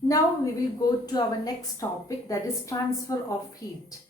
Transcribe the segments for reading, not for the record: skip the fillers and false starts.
Now we will go to our next topic, that is transfer of heat.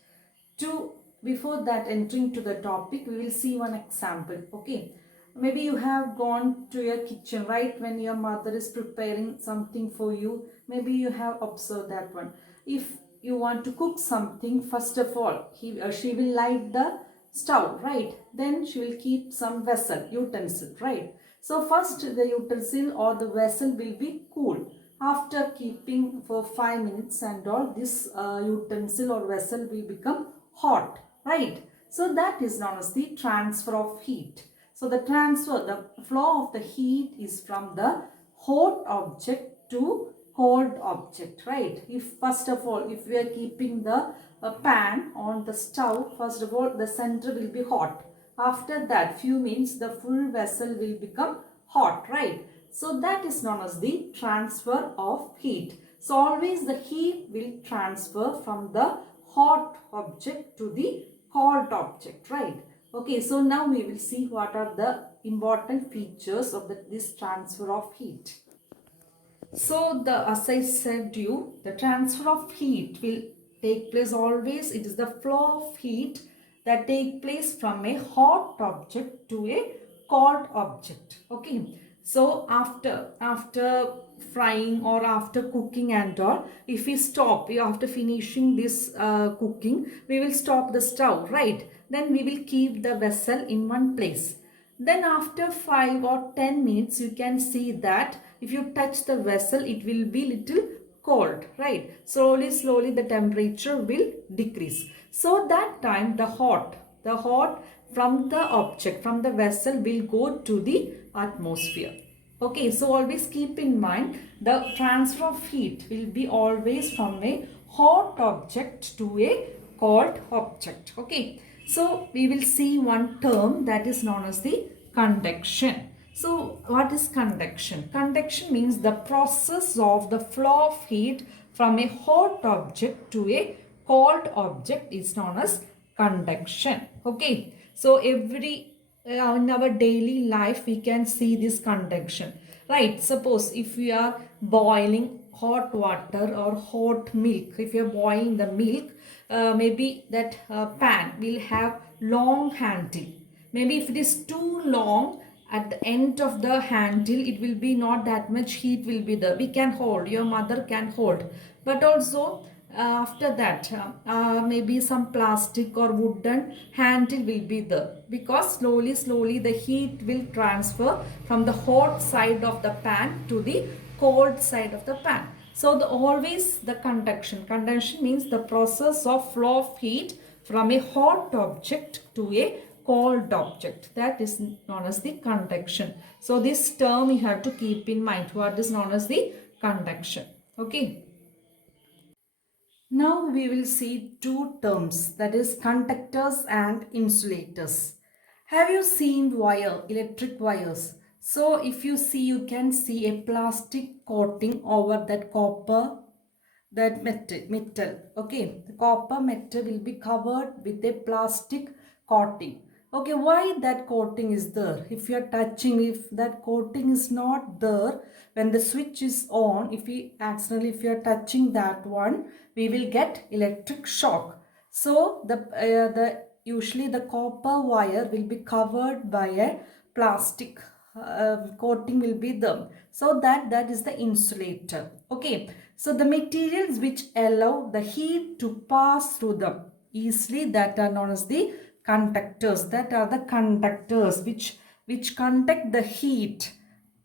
To Before that entering to the topic, we will see one example. Okay, maybe you have gone to your kitchen right when your mother is preparing something for you. Maybe you have observed that one. If you want to cook something, first of all he or she will light the stove, right? Then she will keep some vessel, utensil, right? So first the utensil or the vessel will be cool. After keeping for 5 minutes and all, this utensil or vessel will become hot, right? So that is known as the transfer of heat. So the flow of the heat is from the hot object to cold object, right? If first of all, if we are keeping the pan on the stove, first of all the center will be hot. After that few minutes the full vessel will become hot, right? So that is known as the transfer of heat. So always the heat will transfer from the hot object to the cold object, right? Okay, so now we will see what are the important features of this transfer of heat. So as I said to you, the transfer of heat will take place always. It is the flow of heat that take place from a hot object to a cold object. Okay. So after frying or after cooking and all, if we stop after finishing this cooking, we will stop the stove, right? Then we will keep the vessel in one place. Then after 5 or 10 minutes, you can see that if you touch the vessel, it will be little cold, right? Slowly the temperature will decrease. So that time the hot from the object, from the vessel will go to the atmosphere. Okay, so always keep in mind the transfer of heat will be always from a hot object to a cold object. Okay, so we will see one term that is known as the conduction. So what is conduction? Conduction means the process of the flow of heat from a hot object to a cold object is known as conduction. Okay, so in our daily life we can see this conduction, right? Suppose if we are boiling hot water or hot milk, if you are boiling the milk, maybe that pan will have long handle. Maybe if it is too long, at the end of the handle it will be not that much heat will be there, we can hold, your mother can hold. But also after that maybe some plastic or wooden handle will be there, because slowly the heat will transfer from the hot side of the pan to the cold side of the pan. So always the conduction means the process of flow of heat from a hot object to a cold object, that is known as the conduction. So this term you have to keep in mind, what is known as the conduction. Okay, now we will see two terms, that is conductors and insulators. Have you seen electric wires? So if you see, you can see a plastic coating over that copper, that metal. Okay, the copper metal will be covered with a plastic coating. Okay, why that coating is there? If you are touching, if that coating is not there, when the switch is on, if you are touching that one, we will get electric shock. So the usually the copper wire will be covered by a plastic coating will be there, so that is the insulator. Okay, so the materials which allow the heat to pass through them easily, that are known as the conductors. That are the conductors which conduct the heat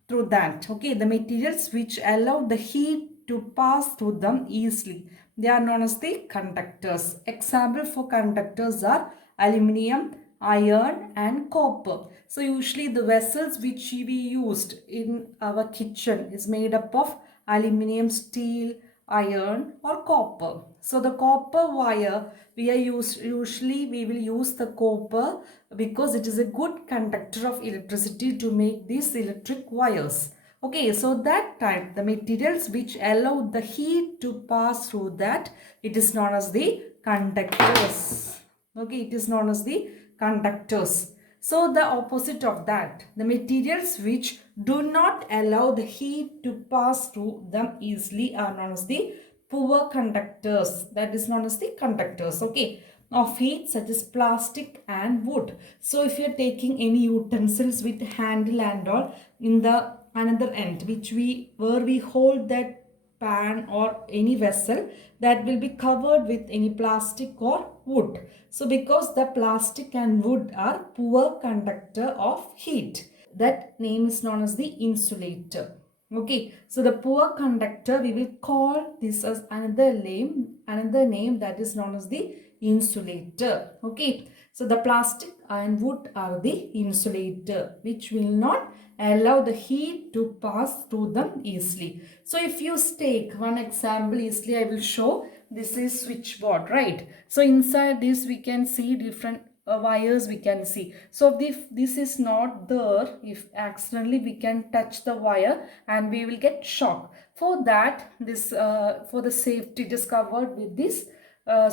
through that. Okay, the materials which allow the heat to pass through them easily, they are known as the conductors. Example for conductors are aluminium, iron and copper. So usually the vessels which we used in our kitchen is made up of aluminium, steel, iron or copper. So the copper wire usually we will use the copper because it is a good conductor of electricity to make these electric wires. Okay, so that type, the materials which allow the heat to pass through that, it is known as the conductors. Okay, it is known as the conductors. So the opposite of that, the materials which do not allow the heat to pass through them easily are known as the poor conductors. That is known as the conductors, okay, of heat, such as plastic and wood. So if you are taking any utensils with handle and all, in the another end which where we hold that pan or any vessel, that will be covered with any plastic or wood. So because the plastic and wood are poor conductor of heat, that name is known as the insulator. Okay, so the poor conductor, we will call this as another name that is known as the insulator. Okay, so the plastic and wood are the insulator, which will not allow the heat to pass through them easily. So if you take one example easily, I will show. This is switchboard, right? So inside this we can see different wires we can see. So if this is not there, if accidentally we can touch the wire and we will get shock. For that, this for the safety, it is covered with this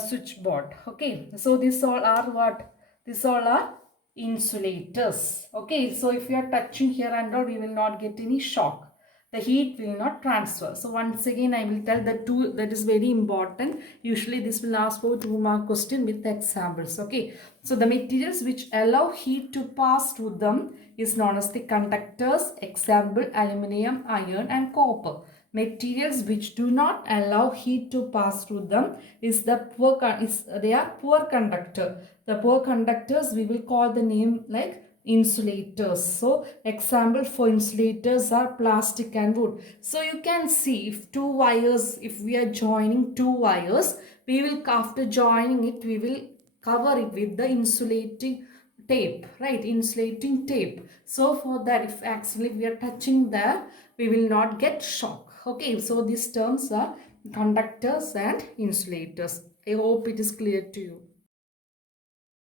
switchboard. Okay, so this all are what? This all are insulators. Okay, so if you are touching here and all, we will not get any shock. The heat will not transfer. So once again I will tell the two, that is very important. Usually this will ask for 2-mark question with examples. Okay, so the materials which allow heat to pass through them is known as the conductors. Example, aluminium, iron and copper. Materials which do not allow heat to pass through them is they are poor conductor. The poor conductors, we will call the name like insulators. So example for insulators are plastic and wood. So you can see, if two wires, if we are joining two wires, we will, after joining it, we will cover it with the insulating tape, right? Insulating tape. So for that, if actually we are touching there, we will not get shock. Okay, so these terms are conductors and insulators. I hope it is clear to you.